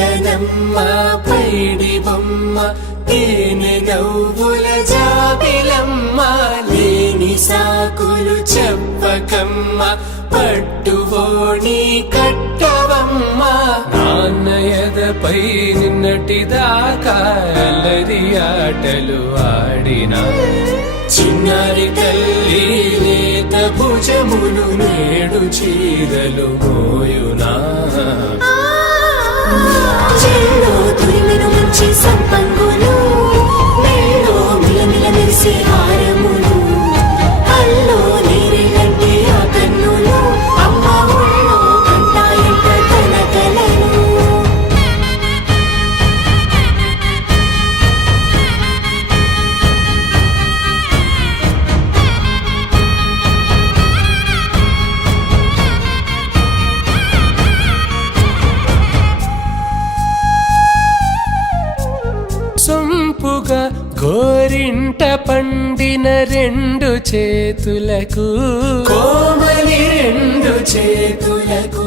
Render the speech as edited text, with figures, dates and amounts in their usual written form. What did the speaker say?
చిలకనమ్మ పైడి బొమ్మ తేనె నవ్వుల జాబిలమ్మ లేని సాకులు చెప్పకమ్మ పట్టువోణి కట్టవమ్మ నాన్నయదపై నిన్నటిదాకా అల్లరి ఆటలు ఆడినా చిన్నారి తల్లి లేత భుజములు నేడు చీరలు మోయునా చెల్లో తురిమిన మంచి సంపంగులు మెల్లో మిలమిల మెరిసే హారములు అల్లో నీరెళ్ళంటే ఆ కన్నులు అమ్మ ఒళ్ళో కంటాయంట కలకలను సొంపుగా గోరింట పండిన రెండు చేతులకు కోమలి రెండు చేతులకు